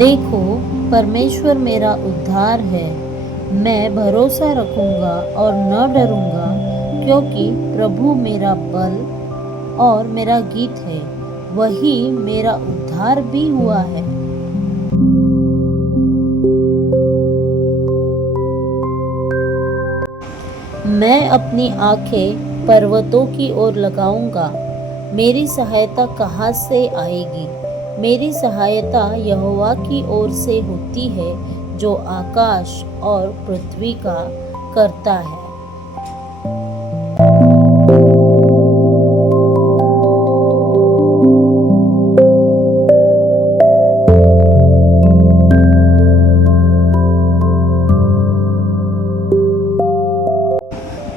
देखो, परमेश्वर मेरा उद्धार है। मैं भरोसा रखूंगा और न डरूंगा, क्योंकि प्रभु मेरा बल और मेरा गीत है। वही मेरा उद्धार भी हुआ है। मैं अपनी आंखें पर्वतों की ओर लगाऊंगा। मेरी सहायता कहाँ से आएगी? मेरी सहायता यहोवा की ओर से होती है, जो आकाश और पृथ्वी का करता है।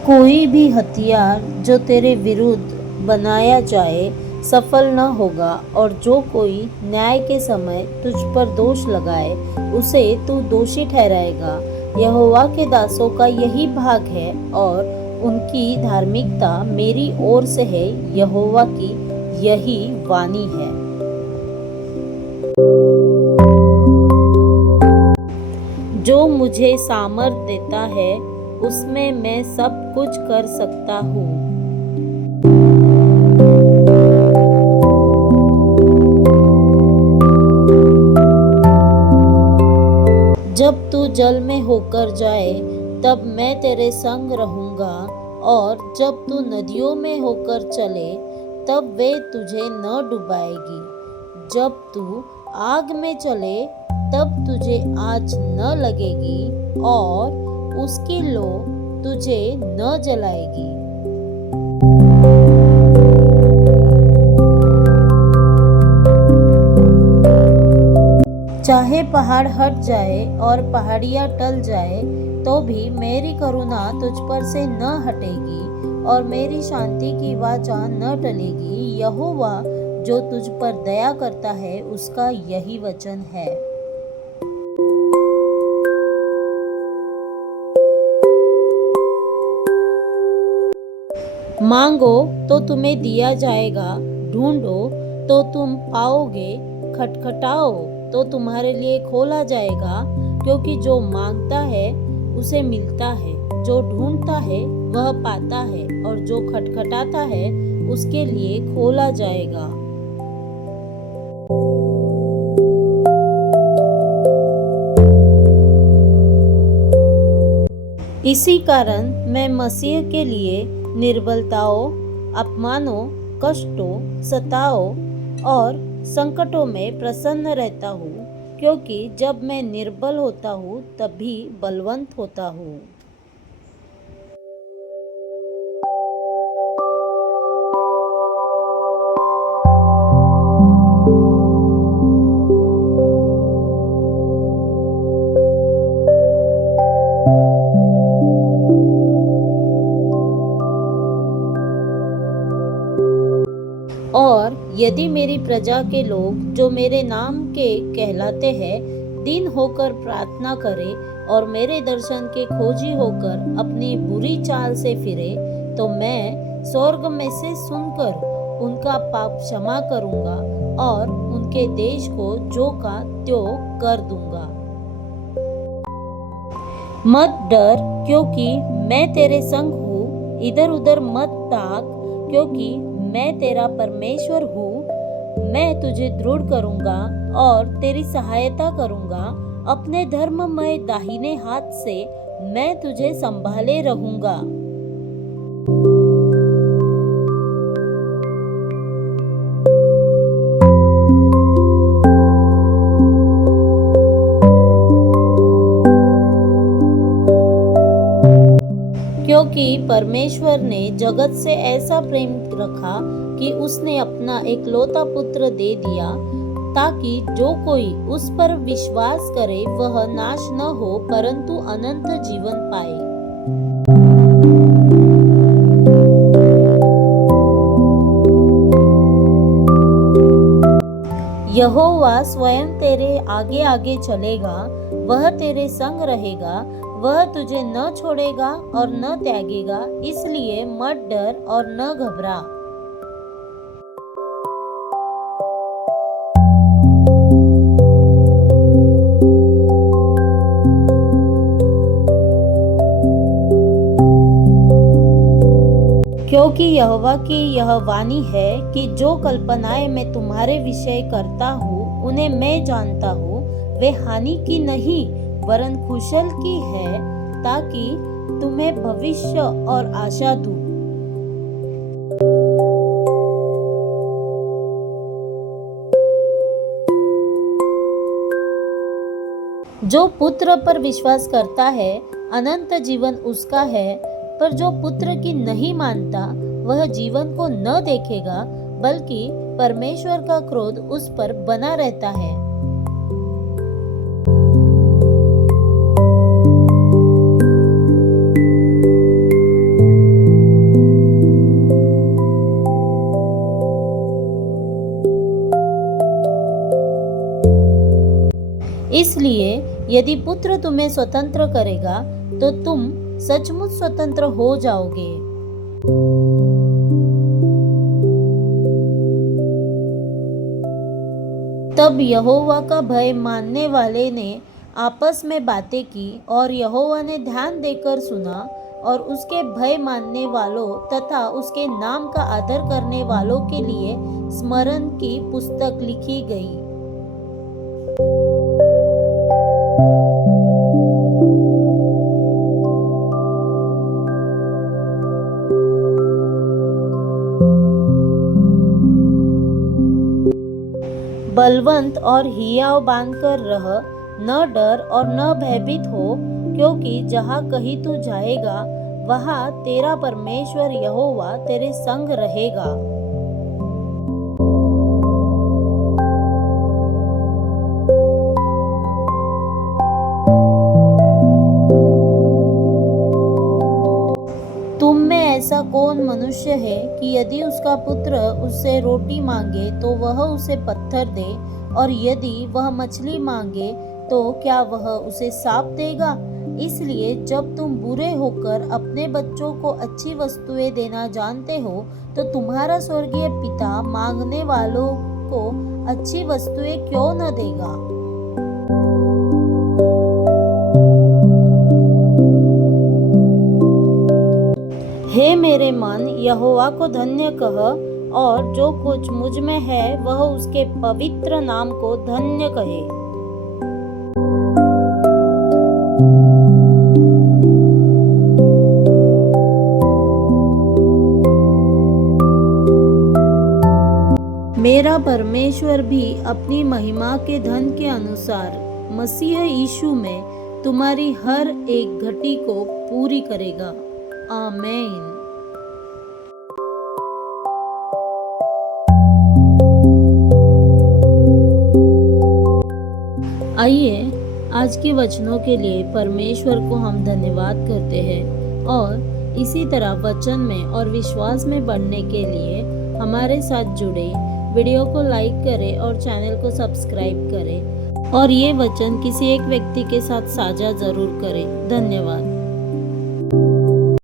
कोई भी हथियार जो तेरे विरुद्ध बनाया जाए सफल न होगा, और जो कोई न्याय के समय तुझ पर दोष लगाए उसे तू दोषी ठहराएगा। यहोवा के दासों का यही भाग है और उनकी धार्मिकता मेरी ओर से है। यहोवा की यही वाणी है। जो मुझे सामर्थ देता है, उसमें मैं सब कुछ कर सकता हूँ। जब तू जल में होकर जाए, तब मैं तेरे संग रहूंगा, और जब तू नदियों में होकर चले, तब वे तुझे न डुबाएगी। जब तू आग में चले, तब तुझे आँच न लगेगी, और उसकी लौ तुझे न जलाएगी। चाहे पहाड़ हट जाए और पहाड़ियाँ टल जाए, तो भी मेरी करुणा तुझ पर से न हटेगी, और मेरी शांति की वाचा न टलेगी। यहोवा जो तुझ पर दया करता है, उसका यही वचन है। मांगो तो तुम्हें दिया जाएगा, ढूंढो तो तुम पाओगे, खटखटाओ तो तुम्हारे लिए खोला जाएगा। क्योंकि जो मांगता है उसे मिलता है, जो ढूंढता है वह पाता है, और जो खटखटाता है उसके लिए खोला जाएगा। इसी कारण मैं मसीह के लिए निर्बलताओं, अपमानों, कष्टों, सताओं और संकटों में प्रसन्न रहता हूँ, क्योंकि जब मैं निर्बल होता हूँ तभी बलवंत होता हूँ। और यदि मेरी प्रजा के लोग जो मेरे नाम के कहलाते हैं दीन होकर प्रार्थना करें और मेरे दर्शन के खोजी होकर अपनी बुरी चाल से फिरे, तो मैं स्वर्ग में से सुनकर उनका पाप क्षमा करूंगा और उनके देश को जो का त्यों कर दूंगा। मत डर, क्योंकि मैं तेरे संग हूँ। इधर उधर मत ताक, क्योंकि मैं तेरा परमेश्वर हूँ। मैं तुझे दृढ़ करूँगा और तेरी सहायता करूँगा। अपने धर्ममय दाहिने हाथ से मैं तुझे संभाले रहूँगा। क्योंकि परमेश्वर ने जगत से ऐसा प्रेम रखा कि उसने अपना एकलौता पुत्र दे दिया, ताकि जो कोई उस पर विश्वास करे वह नाश न हो, परंतु अनंत जीवन पाए। यहोवा स्वयं तेरे आगे आगे चलेगा, वह तेरे संग रहेगा, वह तुझे न छोड़ेगा और न त्यागेगा। इसलिए मत डर और न घबरा। क्योंकि यहोवा की यह वाणी है कि जो कल्पनाएं मैं तुम्हारे विषय करता हूँ उन्हें मैं जानता हूँ, वे हानि की नहीं वरन कुशल की है, ताकि तुम्हें भविष्य और आशा दूं। जो पुत्र पर विश्वास करता है अनंत जीवन उसका है, पर जो पुत्र की नहीं मानता वह जीवन को न देखेगा, बल्कि परमेश्वर का क्रोध उस पर बना रहता है। इसलिए यदि पुत्र तुम्हें स्वतंत्र करेगा तो तुम सचमुच स्वतंत्र हो जाओगे। तब यहोवा का भय मानने वाले ने आपस में बातें की, और यहोवा ने ध्यान देकर सुना, और उसके भय मानने वालों तथा उसके नाम का आदर करने वालों के लिए स्मरण की पुस्तक लिखी गई। बलवंत और हियाव बांधकर रह, न डर और न भयभीत हो, क्योंकि जहाँ कहीं तू जाएगा वहाँ तेरा परमेश्वर यहोवा तेरे संग रहेगा। तुम में ऐसा कौन मनुष्य है कि यदि उसका पुत्र उससे रोटी मांगे तो वह उसे पत्थर दे, और यदि वह मछली मांगे तो क्या वह उसे सांप देगा? इसलिए जब तुम बुरे होकर अपने बच्चों को अच्छी वस्तुएं देना जानते हो, तो तुम्हारा स्वर्गीय पिता मांगने वालों को अच्छी वस्तुएं क्यों न देगा। हे मेरे मन, यहोवा को धन्य कह, और जो कुछ मुझ में है वह उसके पवित्र नाम को धन्य कहे। मेरा परमेश्वर भी अपनी महिमा के धन के अनुसार मसीह यीशु में तुम्हारी हर एक घटी को पूरी करेगा। आमीन। आइए आज के वचनों के लिए परमेश्वर को हम धन्यवाद करते हैं, और इसी तरह वचन में और विश्वास में बढ़ने के लिए हमारे साथ जुड़े। वीडियो को लाइक करें और चैनल को सब्सक्राइब करें, और ये वचन किसी एक व्यक्ति के साथ साझा जरूर करें। धन्यवाद।